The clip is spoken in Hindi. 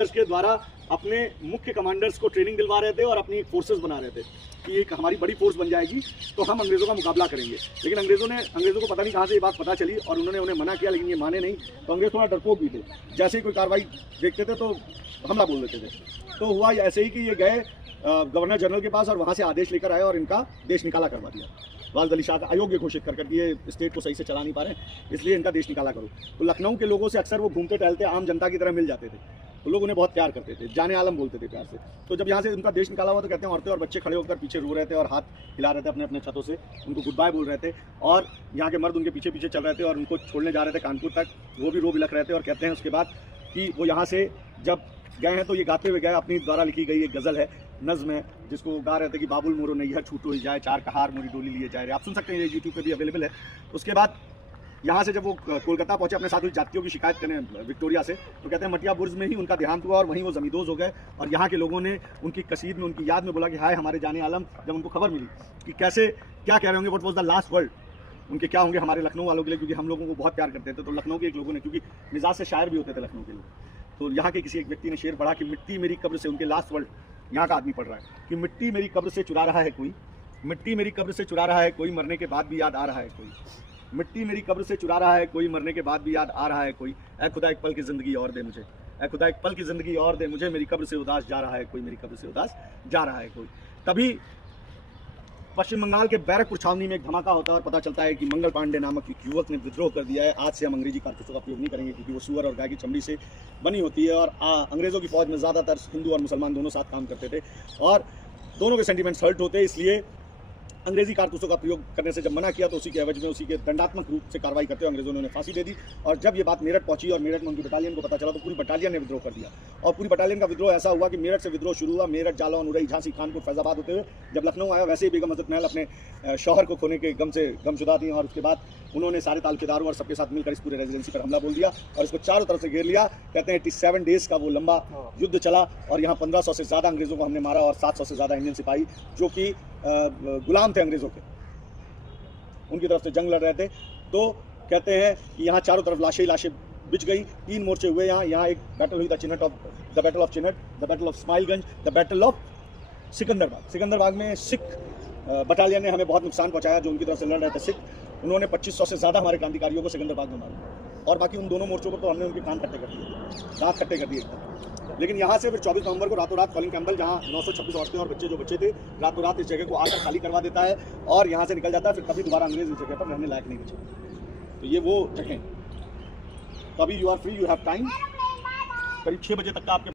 के द्वारा अपने मुख्य कमांडर्स को ट्रेनिंग दिलवा रहे थे और अपनी एक फोर्सेस बना रहे थे कि एक हमारी बड़ी फोर्स बन जाएगी तो हम अंग्रेज़ों का मुकाबला करेंगे। लेकिन अंग्रेज़ों को पता नहीं कहाँ से ये बात पता चली और उन्होंने उन्हें मना किया, लेकिन ये माने नहीं। तो अंग्रेज़ थोड़ा डरपोक भी थे, जैसे ही कोई कार्रवाई देखते थे तो हमला बोल देते थे। तो हुआ ऐसे ही कि ये गए गवर्नर जनरल के पास और वहाँ से आदेश लेकर आए और इनका देश निकाला करवा दिया। लाल अली शाह का अयोग्य घोषित कर ये स्टेट को सही से चला नहीं पा रहे, इसलिए इनका देश निकाला करो। तो लखनऊ के लोगों से अक्सर वो घूमते टहलते आम जनता की तरह मिल जाते थे, तो लोग उन्हें बहुत प्यार करते थे, जाने आलम बोलते थे प्यार से। तो जब यहाँ से उनका देश निकाला हुआ तो कहते हैं औरतें और बच्चे खड़े होकर पीछे रो रहे थे और हाथ हिला रहे थे अपने अपने छतों से, उनको गुड बाय बोल रहे थे। और यहाँ के मर्द उनके पीछे पीछे चल रहे थे और उनको छोड़ने जा रहे थे कानपुर तक, वो भी रो बिलख रहे थे। और कहते हैं उसके बाद कि वो यहाँ से जब गए हैं तो ये गाते हुए गए, अपनी द्वारा लिखी गई एक गज़ल है, नज़्म है, जिसको गा रहे थे कि बाबुल मोरो नैहर छूटो ही जाए, चार कहार मोरी डोली लिए जाए। आप सुन सकते हैं, ये यूट्यूब पे भी अवेलेबल है। उसके बाद यहाँ से जब वो कोलकाता पहुंचे अपने साथ हुई जातियों की शिकायत करने विक्टोरिया से, तो कहते हैं मटिया बुर्ज में ही उनका देहांत हुआ और वहीं वो जमींदोज हो गए। और यहाँ के लोगों ने उनकी कसीद में उनकी याद में बोला कि हाय हमारे जाने आलम। जब उनको खबर मिली कि कैसे क्या कह रहे होंगे, what was the last word, उनके क्या होंगे हमारे लखनऊ वालों के लिए, क्योंकि हम लोगों को बहुत प्यार करते थे। तो लखनऊ के एक लोगों ने, क्योंकि मिजाज से शायर भी होते थे लखनऊ के लोग, तो यहाँ के किसी एक व्यक्ति ने शेर पढ़ा कि मिट्टी मेरी कब्र से, उनके लास्ट वर्ड यहाँ का आदमी पढ़ रहा है कि मिट्टी मेरी कब्र से चुरा रहा है कोई, मिट्टी मेरी कब्र से चुरा रहा है कोई, मरने के बाद भी याद आ रहा है कोई, मिट्टी मेरी कब्र से चुरा रहा है कोई, मरने के बाद भी याद आ रहा है कोई। ऐ खुदा एक पल की ज़िंदगी और दे मुझे, ऐ खुदा एक पल की ज़िंदगी और दे मुझे, मेरी कब्र से उदास जा रहा है कोई, मेरी कब्र से उदास जा रहा है कोई। तभी पश्चिम बंगाल के बैरकपुर छावनी में एक धमाका होता है और पता चलता है कि मंगल पांडे नामक एक युवक ने विद्रोह कर दिया है। आज से हम अंग्रेजी कारतूसों का प्रयोग नहीं करेंगे, क्योंकि वो सूअर और गाय की चमड़ी से बनी होती है। और अंग्रेज़ों की फौज में ज़्यादातर हिंदू और मुसलमान दोनों साथ काम करते थे और दोनों के सेंटिमेंट्स हर्ट होते, इसलिए अंग्रेजी कारतूसों का प्रयोग करने से जब मना किया तो उसी के एवज में, उसी के दंडात्मक रूप से कार्रवाई करते हुए अंग्रेजों ने उन्हें फांसी दे दी। और जब ये बात मेरठ पहुंची और मेरठ में उनकी बटालियन को पता चला तो पूरी बटालियन ने विद्रोह कर दिया। और पूरी बटालियन का विद्रोह ऐसा हुआ कि मेरठ से विद्रोह शुरू हुआ, मेरठ, जालौन, उरई, झांसी, कानपुर, फैजाबाद होते हुए जब लखनऊ आया, वैसे ही बेगम हज़रत महल अपने शौहर को खोने के गम से गमशुदा थी। और उसके बाद उन्होंने सारे तालुकेदारों और सबके साथ मिलकर इस पूरे रेजिडेंसी पर हमला बोल दिया और इसको चारों तरफ से घेर लिया। कहते हैं 87 डेज का वो लंबा युद्ध चला और यहाँ 1500 से ज़्यादा अंग्रेज़ों को हमने मारा और 700 से ज़्यादा इंडियन सिपाही जो कि गुलाम थे अंग्रेज़ों के, उनकी तरफ से जंग लड़ रहे थे। तो कहते हैं कि यहाँ चारों तरफ लाशें ही लाशें बिछ गई। 3 मोर्चे हुए यहाँ एक बैटल हुई, the battle of Chinhat, the battle of Ismailganj, the battle of Sikandarbagh. Sikandarbagh में सिख बटालियन ने हमें बहुत नुकसान पहुंचाया, जो उनकी तरफ से लड़ रहे थे सिख। उन्होंने 2500 से ज़्यादा हमारे क्रांतिकारियों को सिकंदरबाग में मारा और बाकी उन दोनों मोर्चों पर तो हमने उनके कान खट्टे कर दिए, दांत खट्टे कर दिए एकदम। लेकिन यहाँ से फिर 24 नवंबर को रातों रात कॉलिंग कैम्पबेल, जहाँ 926 औरतें और बच्चे जो बचे थे, रातों रात इस जगह को आकर खाली करवा देता है और यहाँ से निकल जाता है। फिर कभी दोबारा अंग्रेज इस जगह पर रहने लायक नहीं बचे। तो ये वो जगह, तो अभी you are free, you have time. करीब 6 बजे तक का आपके